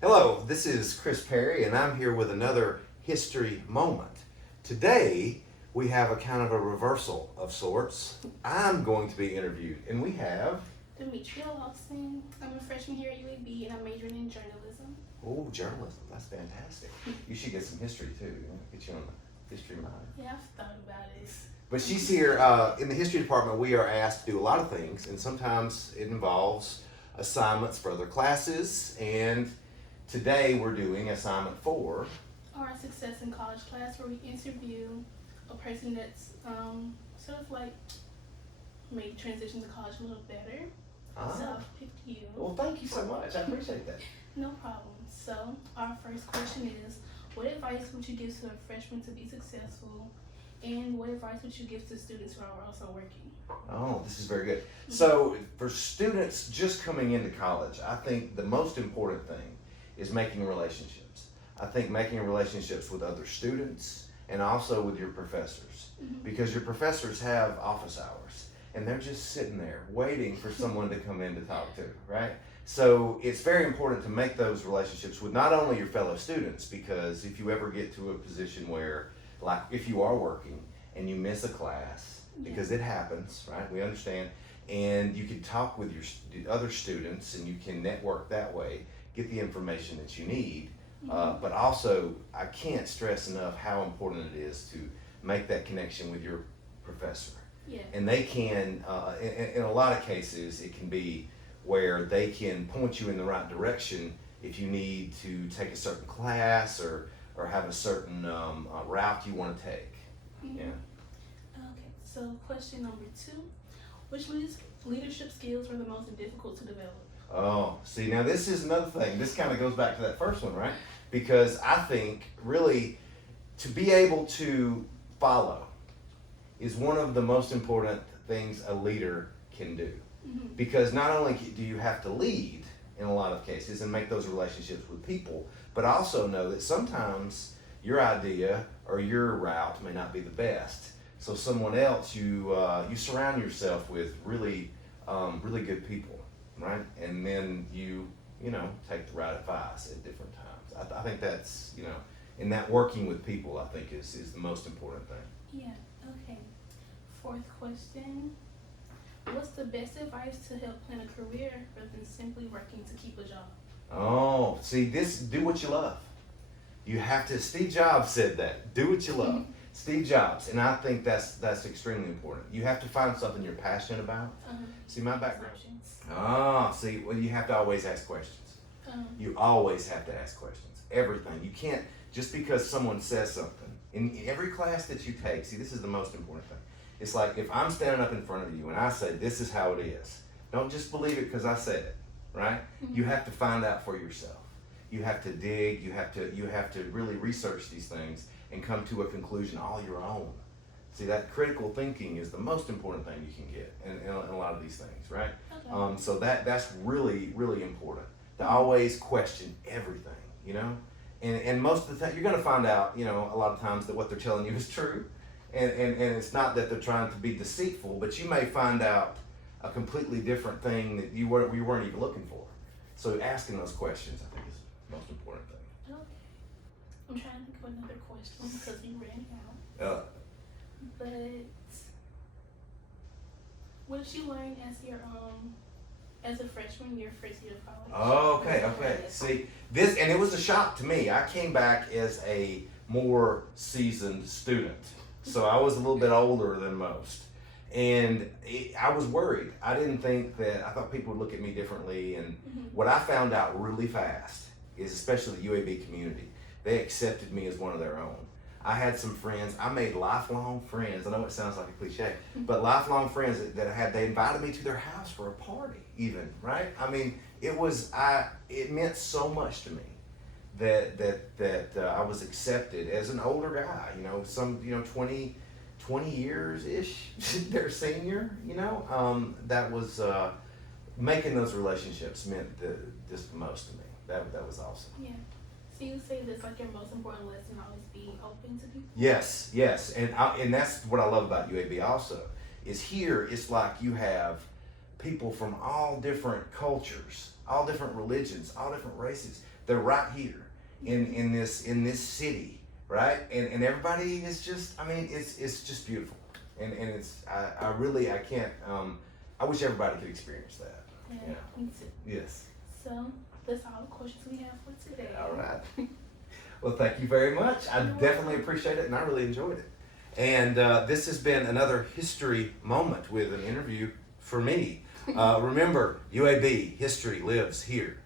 Hello, this is Chris Perry, and I'm here with another History Moment. Today, we have a kind of a reversal of sorts. I'm going to be interviewed, and we have... Dametria Lawson. I'm a freshman here at UAB, and I'm majoring in journalism. Oh, journalism. That's fantastic. You should get some history, too. Get you on the history mind. Yeah, I've thought about it. But she's here. In the history department, we are asked to do a lot of things, and sometimes it involves assignments for other classes, and today we're doing assignment 4. Our success in college class, where we interview a person that's sort of like made transition to college a little better. So I've picked you. Well, thank you so much. I appreciate that. No problem. So our first question is, what advice would you give to a freshman to be successful? And what advice would you give to students who are also working? Oh, this is very good. So for students just coming into college, I think the most important thing is making relationships. I think making relationships with other students and also with your professors, because your professors have office hours and they're just sitting there waiting for someone to come in to talk to, right? So it's very important to make those relationships with not only your fellow students, because if you ever get to a position where, like if you are working and you miss a class, because it happens, right? We understand. And you can talk with your other students and you can network that way, get the information that you need. But also, I can't stress enough how important it is to make that connection with your professor. Yeah. And they can, in a lot of cases, it can be where they can point you in the right direction if you need to take a certain class or have a certain route you want to take. Yeah. Okay, so question number 2. Which leadership skills were the most difficult to develop? Oh, see, now this is another thing. This kind of goes back to that first one, right? Because I think really to be able to follow is one of the most important things a leader can do. Because not only do you have to lead in a lot of cases and make those relationships with people, but also know that sometimes your idea or your route may not be the best. So someone else, you surround yourself with really good people, right? And then you take the right advice at different times. I think that's, in that working with people, I think is the most important thing. Yeah, okay. 4th question. What's the best advice to help plan a career rather than simply working to keep a job? Oh, see, do what you love. You have to, Steve Jobs said that, do what you love. Steve Jobs, and I think that's extremely important. You have to find something you're passionate about. See, my background. See, well, you have to always ask questions. You always have to ask questions. Everything. You can't, just because someone says something. In every class that you take, see, this is the most important thing. It's like if I'm standing up in front of you and I say, this is how it is. Don't just believe it because I said it, right? You have to find out for yourself. You have to dig, you have to really research these things and come to a conclusion all your own. See, that critical thinking is the most important thing you can get in a lot of these things, right? Okay. So that's really, really important, to always question everything, And most of the time, you're gonna find out, a lot of times that what they're telling you is true. And it's not that they're trying to be deceitful, but you may find out a completely different thing that you weren't even looking for. So asking those questions, I think, is the most important thing. Okay. I'm trying to think of another question because we ran out. But what did you learn as a freshman, your first year of college? Okay. See, and it was a shock to me. I came back as a more seasoned student. So I was a little bit older than most. And I was worried. I thought people would look at me differently. And what I found out really fast is, especially the UAB community, they accepted me as one of their own. I had some friends, I made lifelong friends. I know it sounds like a cliche, but lifelong friends that they invited me to their house for a party even, right? I mean, it meant so much to me that I was accepted as an older guy, 20 years-ish, their senior, that was, making those relationships meant just the most to me. That was awesome. Yeah. So you say this like your most important lesson, always being open to people? Yes, and that's what I love about UAB also, is here it's like you have people from all different cultures, all different religions, all different races. They're right here in this city, right? And everybody is just, I mean, it's just beautiful. And it's, I can't, I wish everybody could experience that. Yeah, me too. Yes. So that's all the questions we have for today. All right. Well, thank you very much. I definitely appreciate it, and I really enjoyed it. And this has been another history moment with an interview for me. Remember, UAB history lives here.